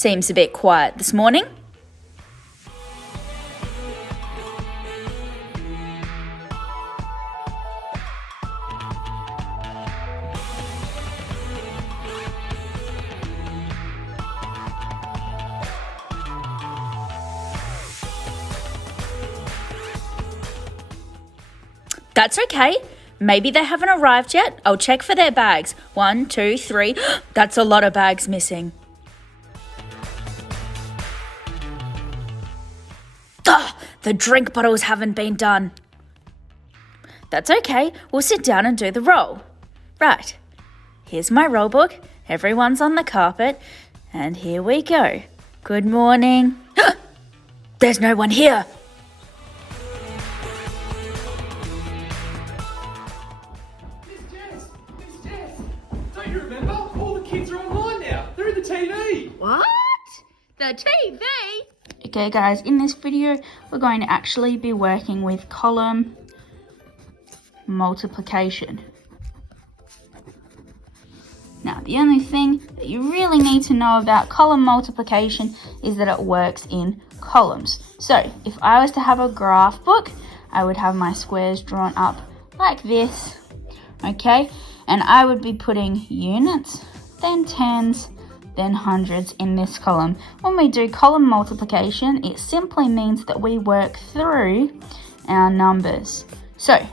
Seems a bit quiet this morning. That's okay. Maybe they haven't arrived yet. I'll check for their bags. 1, 2, 3. That's a lot of bags missing. The drink bottles haven't been done. That's okay. We'll sit down and do the roll. Right. Here's my roll book. Everyone's on the carpet. And here we go. Good morning. There's no one here. Miss Jess, don't you remember? All the kids are online now. They're in the TV. What? The TV? Okay guys, in this video we're going to actually be working with column multiplication. Now the only thing that you really need to know about column multiplication is that it works in columns. So if I was to have a graph book, I would have my squares drawn up like this, okay? And I would be putting units, then tens, then hundreds in this column. When we do column multiplication, it simply means that we work through our numbers. So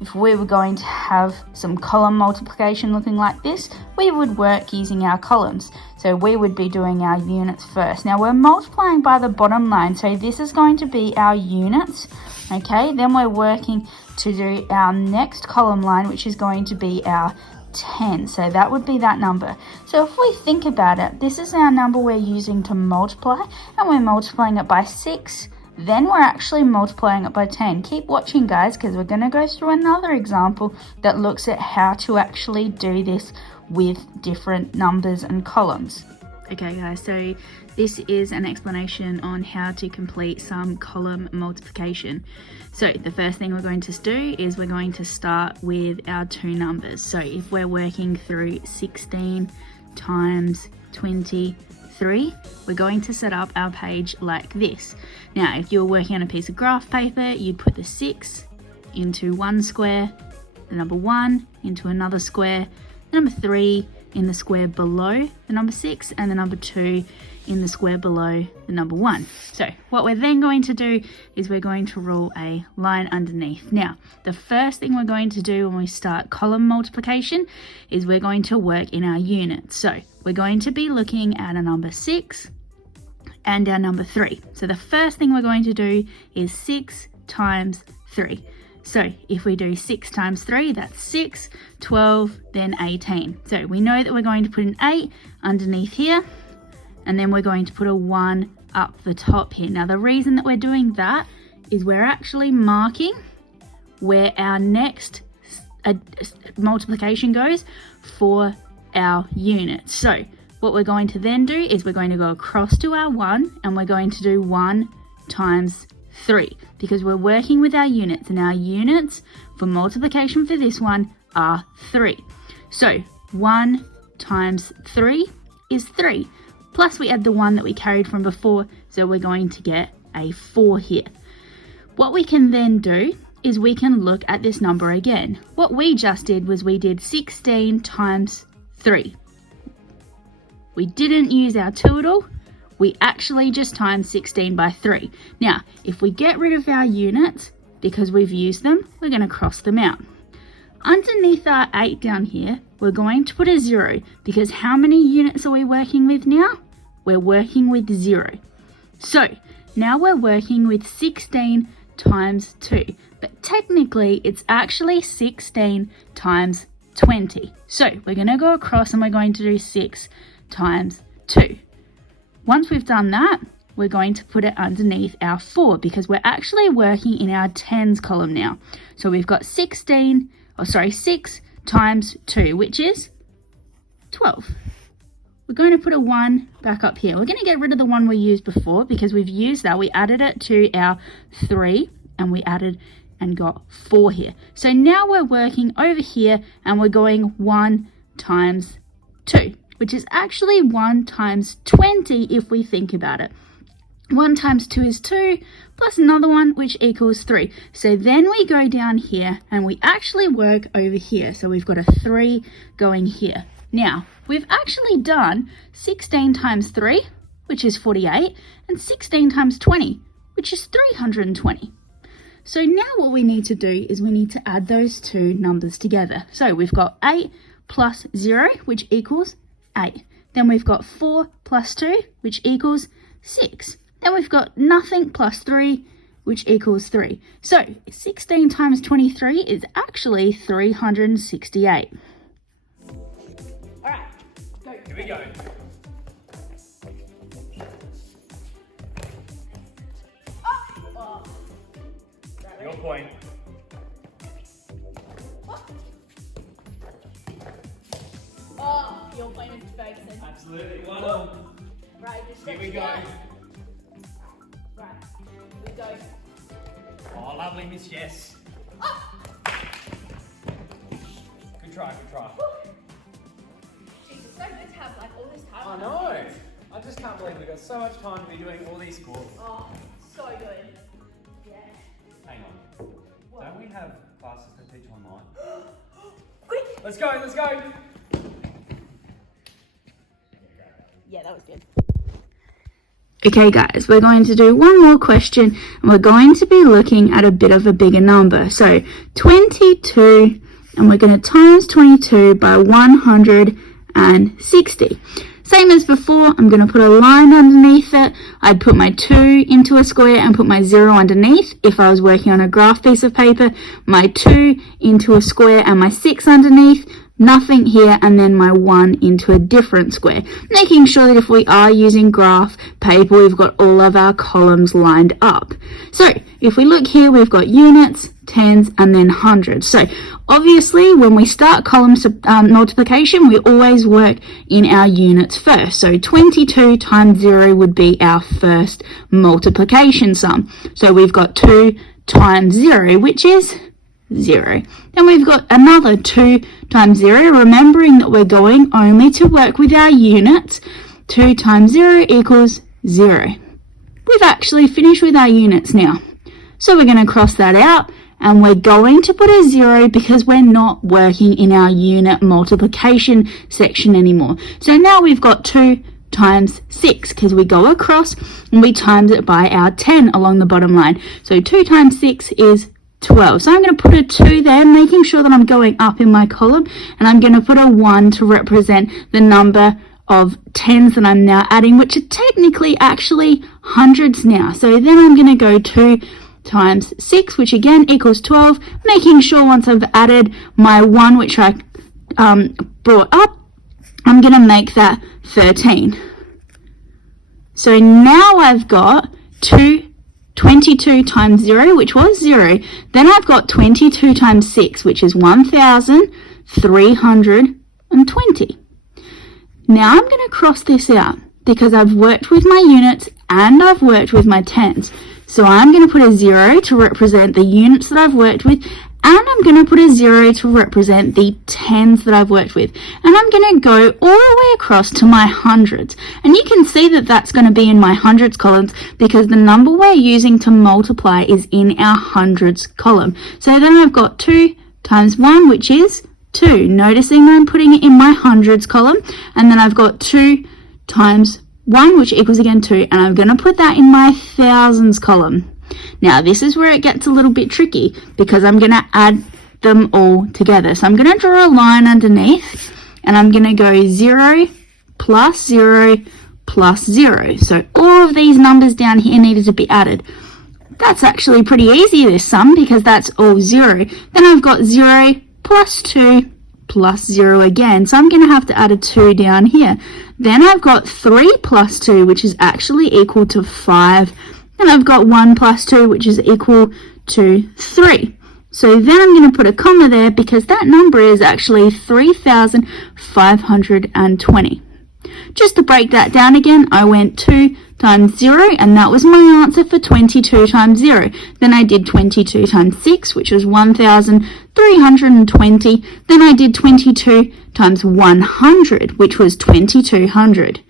if we were going to have some column multiplication looking like this, we would work using our columns. So we would be doing our units first. Now we're multiplying by the bottom line, so this is going to be our units, okay? Then we're working to do our next column line, which is going to be our 10. So that would be that number. So if we think about it, this is our number we're using to multiply, and we're multiplying it by 6. Then we're actually multiplying it by 10. Keep watching guys, because we're going to go through another example that looks at how to actually do this with different numbers and columns. Okay guys, so this is an explanation on how to complete some column multiplication. So the first thing we're going to do is we're going to start with our two numbers. So if we're working through 16 times 23, we're going to set up our page like this. Now if you're working on a piece of graph paper, you'd put the 6 into one square, the number 1 into another square, the number 3 in the square below the number 6, and the number 2 in the square below the number 1. So what we're then going to do is we're going to rule a line underneath. Now the first thing we're going to do when we start column multiplication is we're going to work in our units. So we're going to be looking at a number 6 and our number 3. So the first thing we're going to do is 6 times 3. So if we do 6 times 3, that's 6, 12, then 18. So we know that we're going to put an 8 underneath here, and then we're going to put a 1 up the top here. Now the reason that we're doing that is we're actually marking where our next multiplication goes for our unit. So what we're going to then do is we're going to go across to our 1, and we're going to do 1 times 3, because we're working with our units, and our units for multiplication for this one are 3. So 1 times 3 is 3, plus we add the 1 that we carried from before, so we're going to get a 4 here. What we can then do is we can look at this number again. What we just did was we did 16 times 3. We didn't use our 2 at all. We actually just timed 16 by 3. Now, if we get rid of our units, because we've used them, we're going to cross them out. Underneath our 8 down here, we're going to put a 0, because how many units are we working with now? We're working with 0. So, now we're working with 16 times 2. But technically, it's actually 16 times 20. So, we're going to go across and we're going to do 6 times 2. Once we've done that, we're going to put it underneath our 4, because we're actually working in our tens column now. So we've got 6 times 2, which is 12. We're going to put a 1 back up here. We're going to get rid of the one we used before, because we've used that. We added it to our 3, and we added and got 4 here. So now we're working over here, and we're going 1 times 2. which is actually 1 times 20 if we think about it. 1 times 2 is 2, plus another one, which equals 3. So then we go down here and we actually work over here. So we've got a 3 going here. Now, we've actually done 16 times 3, which is 48, and 16 times 20, which is 320. So now what we need to do is we need to add those two numbers together. So we've got 8 plus 0, which equals 8. Then we've got 4 plus 2, which equals 6. Then we've got nothing plus 3, which equals 3. So 16 times 23 is actually 368. All right, go. Here we go. Oh. Your point. Oh, your point is Ferguson. Absolutely. 1-0. Right, just Here we stretch it go. out. Right, we go. Oh, lovely, Miss Jess. Good try, good try. Jeez, it's so good to have like all this time. I know. I just can't believe we've got so much time to be doing all these scores. Oh, so good. Yeah. Hang on. What? Don't we have classes that teach online? Quick. Let's go, let's go. Yeah, that was good. Okay guys, we're going to do one more question and we're going to be looking at a bit of a bigger number. So 22, and we're going to times 22 by 160. Same as before, I'm going to put a line underneath it. I'd put my 2 into a square and put my 0 underneath. If I was working on a graph piece of paper, my 2 into a square and my 6 underneath. Nothing here, and then my 1 into a different square, making sure that if we are using graph paper, we've got all of our columns lined up. So if we look here, we've got units, tens, and then hundreds. So obviously when we start column multiplication, we always work in our units first. So 22 times 0 would be our first multiplication sum. So we've got 2 times 0, which is 0. Then we've got another 2 times 0, remembering that we're going only to work with our units. 2 times 0 equals 0. We've actually finished with our units now. So we're going to cross that out and we're going to put a 0 because we're not working in our unit multiplication section anymore. So now we've got 2 times 6 because we go across and we times it by our 10 along the bottom line. So 2 times 6 is 12. So I'm going to put a 2 there, making sure that I'm going up in my column, and I'm going to put a 1 to represent the number of tens that I'm now adding, which are technically actually hundreds now. So then I'm going to go 2 times 6, which again equals 12, making sure once I've added my 1, which I brought up, I'm going to make that 13. So now I've got 22 times 0, which was 0. Then I've got 22 times 6, which is 1,320. Now I'm going to cross this out because I've worked with my units and I've worked with my tens. So I'm going to put a 0 to represent the units that I've worked with, and I'm going to put a 0 to represent the tens that I've worked with. And I'm going to go all the way across to my hundreds. And you can see that that's going to be in my hundreds columns because the number we're using to multiply is in our hundreds column. So then I've got 2 times 1, which is 2. Noticing I'm putting it in my hundreds column. And then I've got 2 times 1, which equals again 2. And I'm going to put that in my thousands column. Now this is where it gets a little bit tricky because I'm going to add them all together. So I'm going to draw a line underneath and I'm going to go 0 plus 0 plus 0. So all of these numbers down here needed to be added. That's actually pretty easy, this sum, because that's all 0. Then I've got 0 plus 2 plus 0 again. So I'm going to have to add a 2 down here. Then I've got 3 plus 2, which is actually equal to 5. And I've got 1 plus 2, which is equal to 3. So then I'm going to put a comma there because that number is actually 3,520. Just to break that down again, I went 2 times 0, and that was my answer for 22 times 0. Then I did 22 times 6, which was 1,320. Then I did 22 times 100, which was 2,200.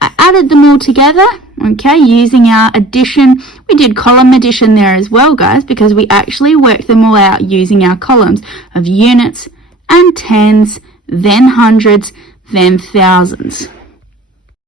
I added them all together, okay, using our addition. We did column addition there as well, guys, because we actually worked them all out using our columns of units and tens, then hundreds, then thousands.